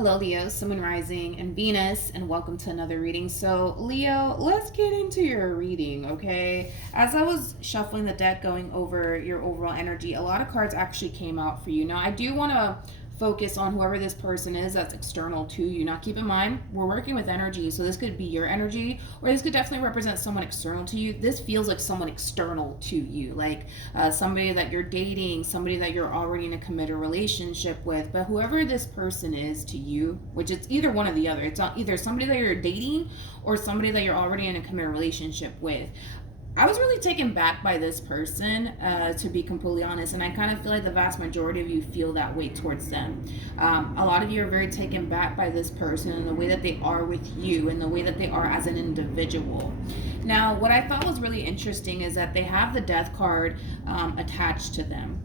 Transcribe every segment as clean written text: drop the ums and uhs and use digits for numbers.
Hello, Leo, Sun, Moon, Rising, and Venus, and welcome to another reading. So, Leo, let's get into your reading, okay? As I was shuffling the deck, going over your overall energy, a lot of cards actually came out for you. Now, I do want to focus on whoever this person is that's external to you. Now, keep in mind, we're working with energy, so this could be your energy, or this could definitely represent someone external to you. This feels like someone external to you, like somebody that you're dating, somebody that you're already in a committed relationship with. But whoever this person is to you, which it's either one or the other, it's either somebody that you're dating or somebody that you're already in a committed relationship with. I was really taken back by this person, to be completely honest, and I kind of feel like the vast majority of you feel that way towards them. A lot of you are very taken back by this person and the way that they are with you and the way that they are as an individual. Now, what I thought was really interesting is that they have the Death card attached to them,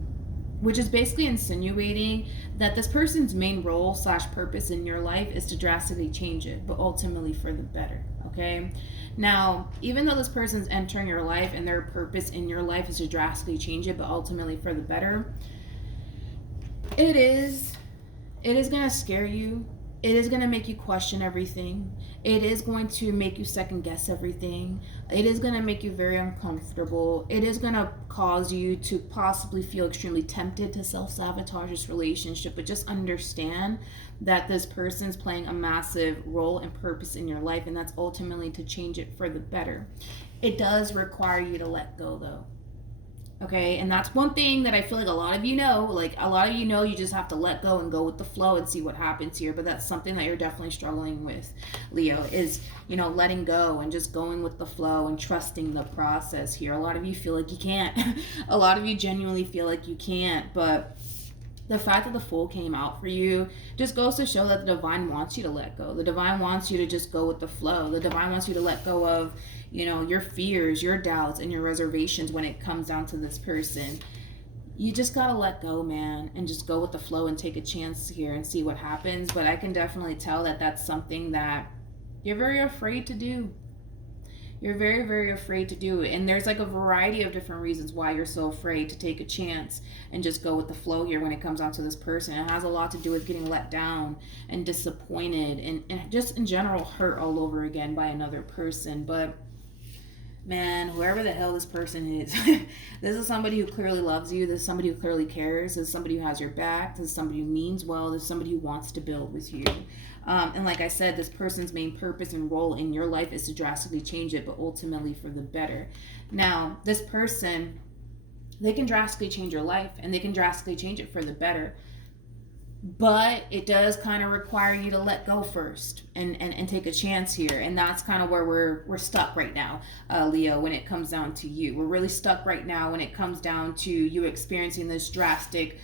which is basically insinuating that this person's main role / purpose in your life is to drastically change it, but ultimately for the better, okay? Now, even though this person's entering your life and their purpose in your life is to drastically change it, but ultimately for the better, it is going to scare you. It is going to make you question everything. It is going to make you second guess everything. It is going to make you very uncomfortable. It is going to cause you to possibly feel extremely tempted to self-sabotage this relationship. But just understand that this person's playing a massive role and purpose in your life, and that's ultimately to change it for the better. It does require you to let go, though. Okay, and that's one thing that I feel like a lot of you know. Like, a lot of you know you just have to let go and go with the flow and see what happens here. But that's something that you're definitely struggling with, Leo, is, letting go and just going with the flow and trusting the process here. A lot of you feel like you can't. A lot of you genuinely feel like you can't. But the fact that the Fool came out for you just goes to show that the Divine wants you to let go. The Divine wants you to just go with the flow. The Divine wants you to let go of your fears, your doubts, and your reservations when it comes down to this person. You just gotta let go, man, and just go with the flow and take a chance here and see what happens. But I can definitely tell that that's something that you're very afraid to do. You're very, very afraid to do it. And there's like a variety of different reasons why you're so afraid to take a chance and just go with the flow here when it comes down to this person. It has a lot to do with getting let down and disappointed and just in general hurt all over again by another person. But man, whoever the hell this person is, this is somebody who clearly loves you. This is somebody who clearly cares. This is somebody who has your back. This is somebody who means well. This is somebody who wants to build with you. And like I said, this person's main purpose and role in your life is to drastically change it, but ultimately for the better. Now, this person, they can drastically change your life, and they can drastically change it for the better. But it does kind of require you to let go first and take a chance here. And that's kind of where we're stuck right now, Leo, when it comes down to you. We're really stuck right now when it comes down to you experiencing this drastic,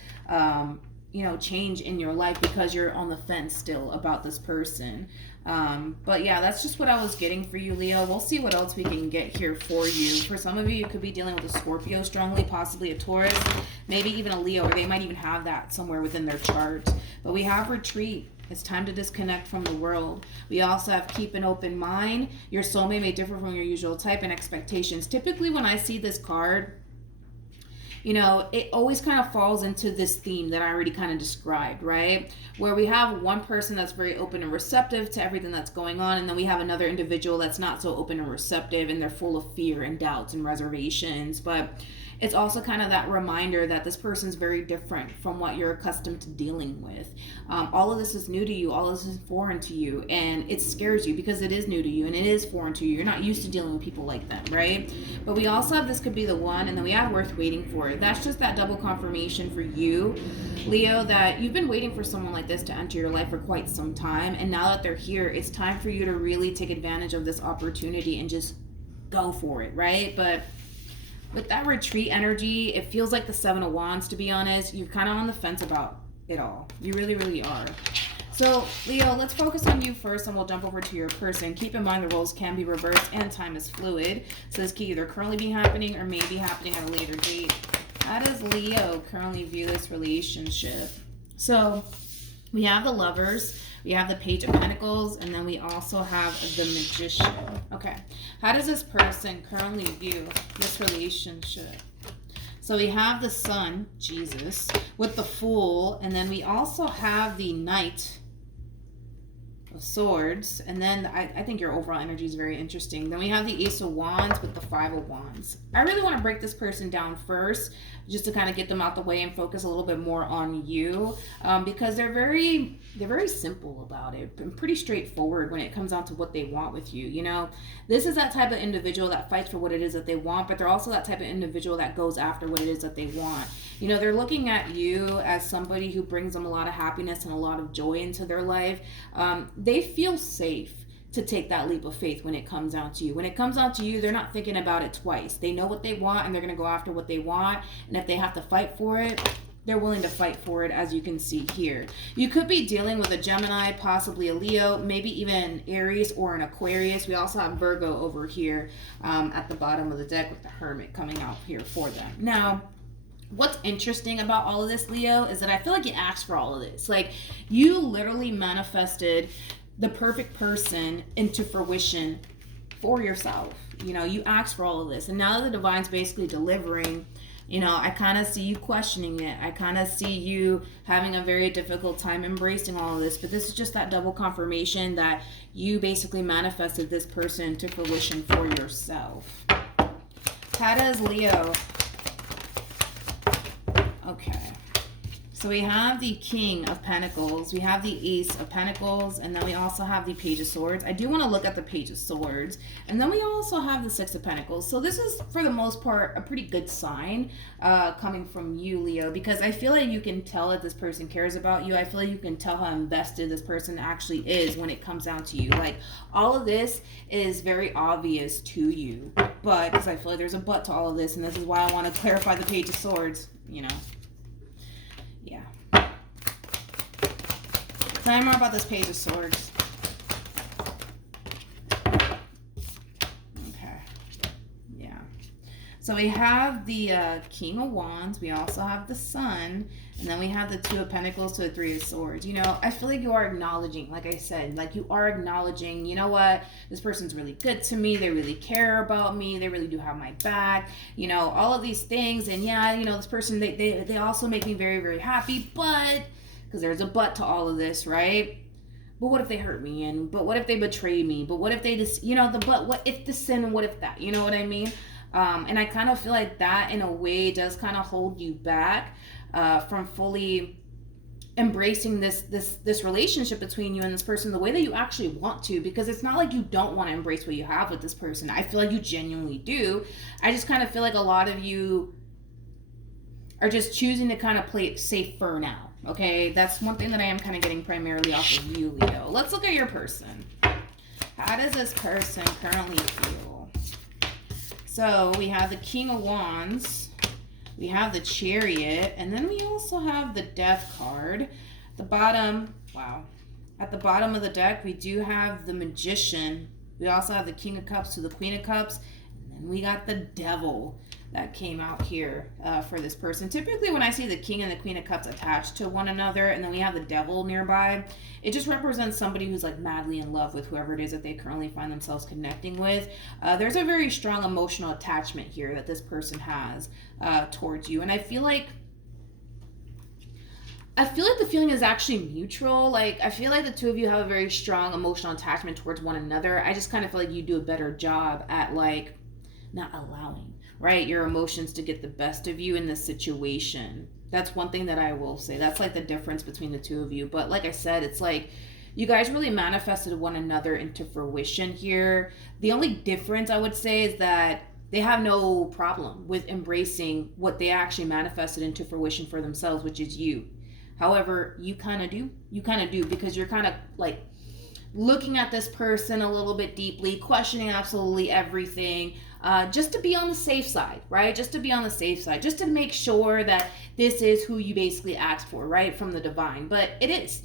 change in your life because you're on the fence still about this person. But yeah, that's just what I was getting for you, Leo. We'll see what else we can get here for you. For some of you, you could be dealing with a Scorpio strongly, possibly a Taurus, maybe even a Leo, or they might even have that somewhere within their chart. But we have retreat. It's time to disconnect from the world. We also have keep an open mind. Your soulmate may differ from your usual type and expectations. Typically, when I see this card, it always kind of falls into this theme that I already kind of described, right? Where we have one person that's very open and receptive to everything that's going on, and then we have another individual that's not so open and receptive, and they're full of fear and doubts and reservations. But it's also kind of that reminder that this person's very different from what you're accustomed to dealing with. All of this is new to you. All of this is foreign to you. And it scares you because it is new to you and it is foreign to you. You're not used to dealing with people like them, right? But we also have this could be the one, and then we have worth waiting for. That's just that double confirmation for you, Leo, that you've been waiting for someone like this to enter your life for quite some time. And now that they're here, it's time for you to really take advantage of this opportunity and just go for it, right? But with that retreat energy, it feels like the Seven of Wands, to be honest. You're kind of on the fence about it all. You really, really are. So, Leo, let's focus on you first, and we'll jump over to your person. Keep in mind the roles can be reversed and time is fluid. So this could either currently be happening or may be happening at a later date. How does Leo currently view this relationship? So we have the Lovers. We have the Page of Pentacles, and then we also have the Magician. Okay, how does this person currently view this relationship? So we have the Sun, Jesus, with the Fool, and then we also have the Knight of Swords, and then I think your overall energy is very interesting. Then we have the Ace of Wands with the Five of Wands. I really want to break this person down first, just to kind of get them out the way and focus a little bit more on you, because they're very simple about it and pretty straightforward when it comes down to what they want with you. You know, this is that type of individual that fights for what it is that they want, but they're also that type of individual that goes after what it is that they want. You know, they're looking at you as somebody who brings them a lot of happiness and a lot of joy into their life. They feel safe to take that leap of faith when it comes down to you. When it comes down to you, they're not thinking about it twice. They know what they want and they're going to go after what they want. And if they have to fight for it, they're willing to fight for it, as you can see here. You could be dealing with a Gemini, possibly a Leo, maybe even Aries or an Aquarius. We also have Virgo over here at the bottom of the deck with the Hermit coming out here for them. Now, what's interesting about all of this, Leo, is that I feel like you asked for all of this. Like, you literally manifested the perfect person into fruition for yourself. You know, you asked for all of this. And now that the divine's basically delivering, you know, I kind of see you questioning it. I kind of see you having a very difficult time embracing all of this. But this is just that double confirmation that you basically manifested this person to fruition for yourself. How does Leo... Okay, so we have the King of Pentacles, we have the Ace of Pentacles, and then we also have the Page of Swords. I do want to look at the Page of Swords, and then we also have the Six of Pentacles. So this is, for the most part, a pretty good sign coming from you, Leo, because I feel like you can tell that this person cares about you. I feel like you can tell how invested this person actually is when it comes down to you. Like, all of this is very obvious to you, but, because I feel like there's a but to all of this, and this is why I want to clarify the Page of Swords, you know. Yeah. Tell me more about this Page of Swords. Okay. Yeah. So we have the King of Wands. We also have the Sun. And then we have the Two of Pentacles to the Three of Swords. You know, I feel like you are acknowledging, like I said, like you are acknowledging, you know what, this person's really good to me. They really care about me. They really do have my back. You know, all of these things. And yeah, you know, this person, they also make me very, very happy. But, because there's a but to all of this, right? But what if they hurt me? And but what if they betray me? But what if they just, you know, the but, what if the sin, what if that? You know what I mean? And I kind of feel like that in a way does kind of hold you back from fully embracing this relationship between you and this person the way that you actually want to, because it's not like you don't want to embrace what you have with this person. I feel like you genuinely do. I just kind of feel like a lot of you are just choosing to kind of play it safe for now. Okay, that's one thing that I am kind of getting primarily off of you, Leo. Let's look at your person. How does this person currently feel? So we have the King of Wands, we have the Chariot, and then we also have the Death card. The bottom, wow. At the bottom of the deck, we do have the Magician. We also have the King of Cups to the Queen of Cups, and then we got the Devil that came out here for this person. Typically when I see the King and the Queen of Cups attached to one another, and then we have the Devil nearby, it just represents somebody who's like madly in love with whoever it is that they currently find themselves connecting with. There's a very strong emotional attachment here that this person has towards you. And I feel like the feeling is actually mutual. Like, I feel like the two of you have a very strong emotional attachment towards one another. I just kind of feel like you do a better job at like not allowing, right, your emotions to get the best of you in this situation. That's one thing that I will say. That's like the difference between the two of you. But like I said, it's like you guys really manifested one another into fruition here. The only difference I would say is that they have no problem with embracing what they actually manifested into fruition for themselves, which is you. However, you kind of do. You kind of do, because you're kind of like looking at this person a little bit deeply, questioning absolutely everything, just to be on the safe side, right? Just to be on the safe side, just to make sure that this is who you basically asked for, right? From the divine. But it is.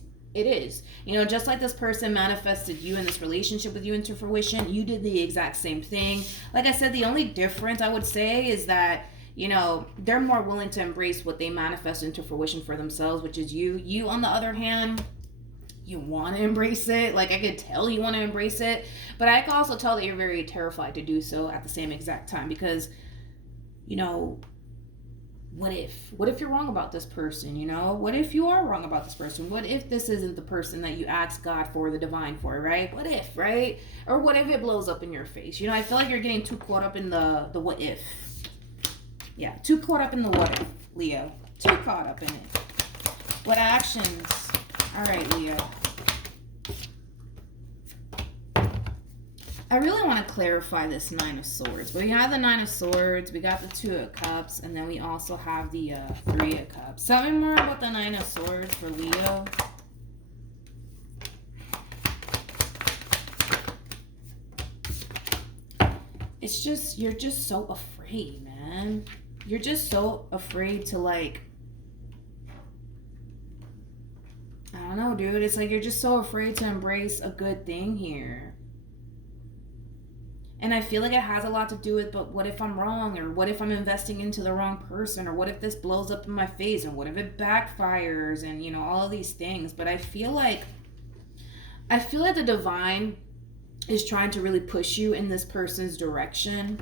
You know, just like this person manifested you in this relationship with you into fruition, you did the exact same thing. Like I said, the only difference I would say is that, you know, they're more willing to embrace what they manifest into fruition for themselves, which is you. You, on the other hand, you want to embrace it. Like, I could tell you want to embrace it, but I can also tell that you're very terrified to do so at the same exact time, because, you know, what if you're wrong about this person, you know? What if you are wrong about this person? What if this isn't the person that you asked God for, the divine for, right? What if, right? Or what if it blows up in your face? You know, I feel like you're getting too caught up in the what if. Yeah, too caught up in the what if, Leo. Too caught up in it. What actions? All right, Leo. I really want to clarify this Nine of Swords. We have the Nine of Swords, we got the Two of Cups, and then we also have the Three of Cups. Tell me more about the Nine of Swords for Leo. It's just, you're just so afraid, man. You're just so afraid to, like, I don't know, dude. It's like you're just so afraid to embrace a good thing here. And I feel like it has a lot to do with, but what if I'm wrong? Or what if I'm investing into the wrong person? Or what if this blows up in my face? Or what if it backfires? And, you know, all of these things. But I feel like the divine is trying to really push you in this person's direction.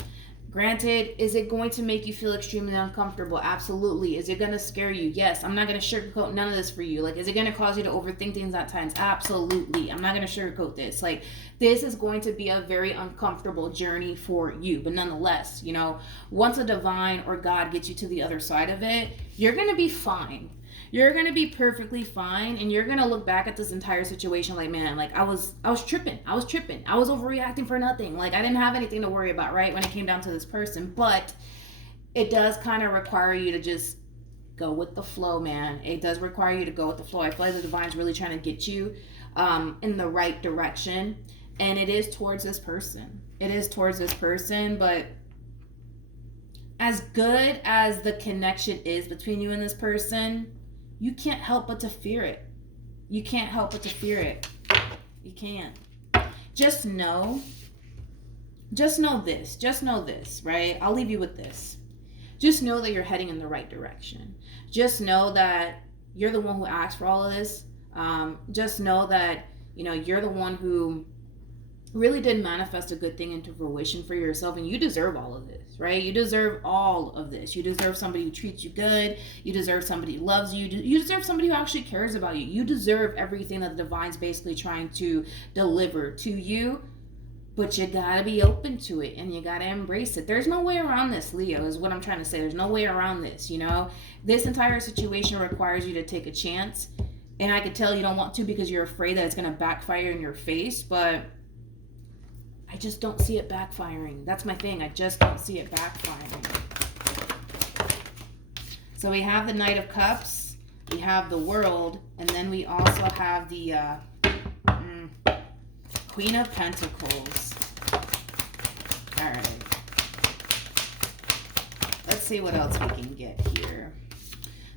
Granted, is it going to make you feel extremely uncomfortable? Absolutely. Is it going to scare you? Yes. I'm not going to sugarcoat none of this for you. Like, is it going to cause you to overthink things at times? Absolutely. I'm not going to sugarcoat this. Like, this is going to be a very uncomfortable journey for you. But nonetheless, you know, once a divine or God gets you to the other side of it, you're going to be fine. You're going to be perfectly fine, and you're going to look back at this entire situation like, man, like I was tripping. I was overreacting for nothing. Like, I didn't have anything to worry about, right, when it came down to this person. But it does kind of require you to just go with the flow, man. It does require you to go with the flow. I feel like the divine's really trying to get you in the right direction, and it is towards this person. It is towards this person, but as good as the connection is between you and this person, you can't help but to fear it. You can't help but to fear it. You can't. Just know this, right? I'll leave you with this. Just know that you're heading in the right direction. Just know that you're the one who asked for all of this. Just know that, you know, you're the one who really did manifest a good thing into fruition for yourself, and you deserve all of this, right? You deserve all of this. You deserve somebody who treats you good. You deserve somebody who loves you. You deserve somebody who actually cares about you. You deserve everything that the divine's basically trying to deliver to you, but you gotta be open to it, and you gotta embrace it. There's no way around this, Leo, is what I'm trying to say. There's no way around this, you know? This entire situation requires you to take a chance, and I could tell you don't want to because you're afraid that it's gonna backfire in your face, but I just don't see it backfiring. That's my thing. I just don't see it backfiring. So we have the Knight of Cups, we have the World, and then we also have the Queen of Pentacles. All right. Let's see what else we can get here.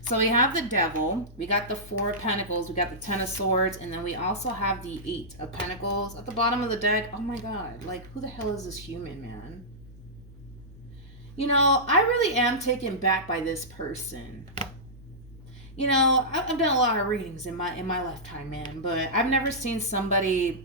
So we have the Devil, we got the Four of Pentacles, we got the Ten of Swords, and then we also have the Eight of Pentacles at the bottom of the deck. Oh my God, like, who the hell is this human, man? You know, I really am taken back by this person. You know, I've done a lot of readings in my lifetime, man, but I've never seen somebody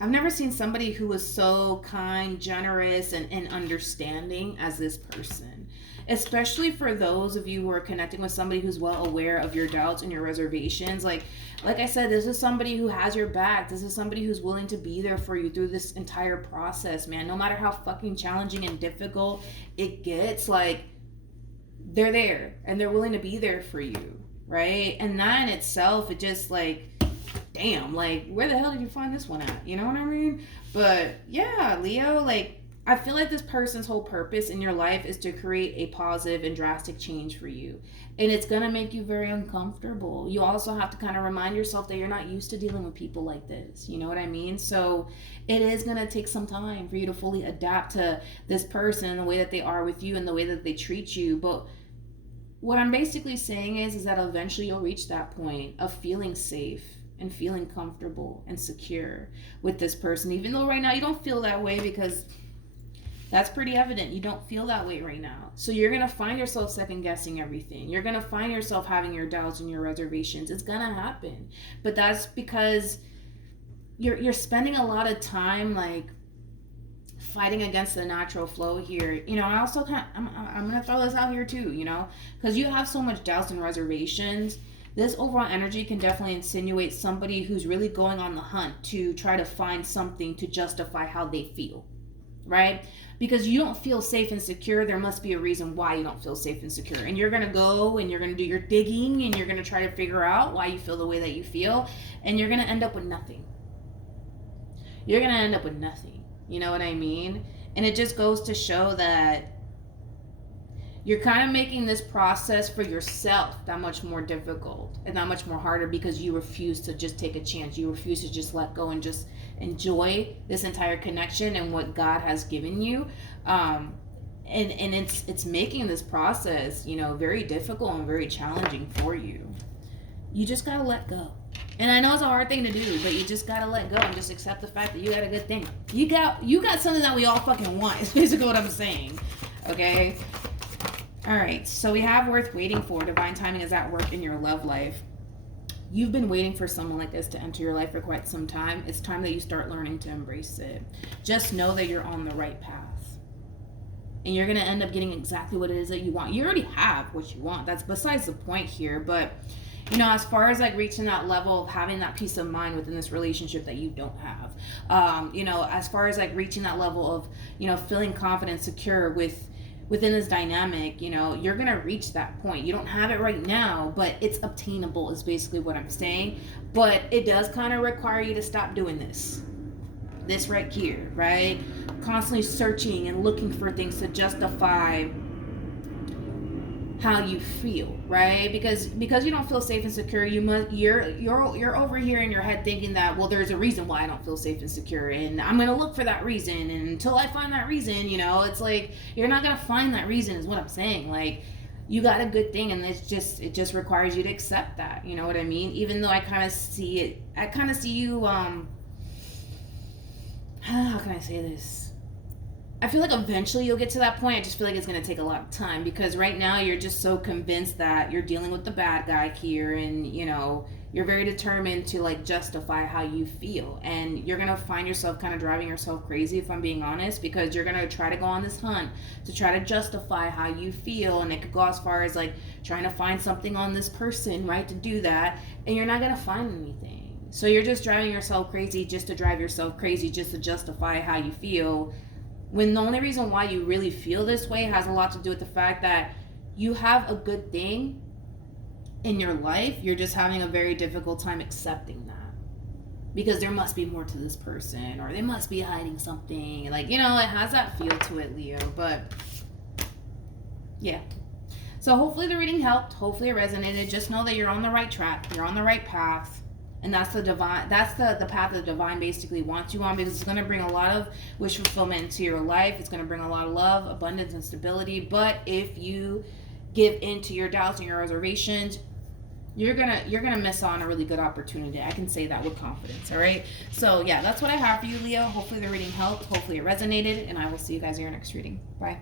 who was so kind, generous, and understanding as this person. Especially for those of you who are connecting with somebody who's well aware of your doubts and your reservations. Like I said, this is somebody who has your back. This is somebody who's willing to be there for you through this entire process, man. No matter how fucking challenging and difficult it gets, like, they're there and they're willing to be there for you, right? And that in itself, it just, like, damn, like, where the hell did you find this one at? You know what I mean? But yeah, Leo, like, I feel like this person's whole purpose in your life is to create a positive and drastic change for you. And it's going to make you very uncomfortable. You also have to kind of remind yourself that you're not used to dealing with people like this. You know what I mean? So it is going to take some time for you to fully adapt to this person and the way that they are with you and the way that they treat you. But what I'm basically saying is that eventually you'll reach that point of feeling safe and feeling comfortable and secure with this person. Even though right now you don't feel that way, because that's pretty evident. You don't feel that way right now. So you're going to find yourself second guessing everything. You're going to find yourself having your doubts and your reservations. It's going to happen. But that's because you're spending a lot of time, like, fighting against the natural flow here. You know, I also I'm gonna throw this out here too, you know, because you have so much doubts and reservations. This overall energy can definitely insinuate somebody who's really going on the hunt to try to find something to justify how they feel, right? Because you don't feel safe and secure, there must be a reason why you don't feel safe and secure. And you're gonna go and you're gonna do your digging and you're gonna try to figure out why you feel the way that you feel, and you're gonna end up with nothing. You're gonna end up with nothing. You know what I mean? And it just goes to show that you're kind of making this process for yourself that much more difficult and that much more harder because you refuse to just take a chance. You refuse to just let go and just enjoy this entire connection and what God has given you. And it's making this process, you know, very difficult and very challenging for you. You just gotta let go. And I know it's a hard thing to do, but you just gotta let go and just accept the fact that you got a good thing. You got something that we all fucking want, is basically what I'm saying. Okay? Alright, so we have worth waiting for. Divine timing is at work in your love life. You've been waiting for someone like this to enter your life for quite some time. It's time that you start learning to embrace it. Just know that you're on the right path. And you're going to end up getting exactly what it is that you want. You already have what you want. That's besides the point here. But, you know, as far as like reaching that level of having that peace of mind within this relationship that you don't have, you know, as far as like reaching that level of, you know, feeling confident, secure within this dynamic, you know, you're gonna reach that point. You don't have it right now, but it's obtainable is basically what I'm saying. But it does kind of require you to stop doing this right here, right? Constantly searching and looking for things to justify how you feel, right? Because you don't feel safe and secure, you're over here in your head thinking that, well, there's a reason why I don't feel safe and secure, and I'm gonna look for that reason, and until I find that reason, you know, it's like you're not gonna find that reason is what I'm saying. Like, you got a good thing, and it just requires you to accept that, you know what I mean? Even though I kind of see you how can I say this? I feel like eventually you'll get to that point. I just feel like it's going to take a lot of time, because right now you're just so convinced that you're dealing with the bad guy here, and, you know, you're very determined to like justify how you feel, and you're going to find yourself kind of driving yourself crazy, if I'm being honest, because you're going to try to go on this hunt to try to justify how you feel, and it could go as far as like trying to find something on this person, right, to do that, and you're not going to find anything. So you're just driving yourself crazy just to drive yourself crazy, just to justify how you feel, when the only reason why you really feel this way has a lot to do with the fact that you have a good thing in your life. You're just having a very difficult time accepting that, because there must be more to this person, or they must be hiding something. Like, you know, it has that feel to it, Leo. But yeah, so hopefully the reading helped, hopefully it resonated. Just know that you're on the right track, you're on the right path. And that's the divine, that's the path that the divine basically wants you on, because it's going to bring a lot of wish fulfillment into your life. It's going to bring a lot of love, abundance, and stability. But if you give in to your doubts and your reservations, you're gonna miss on a really good opportunity. I can say that with confidence. All right. So yeah, that's what I have for you, Leo. Hopefully the reading helped. Hopefully it resonated, and I will see you guys in your next reading. Bye.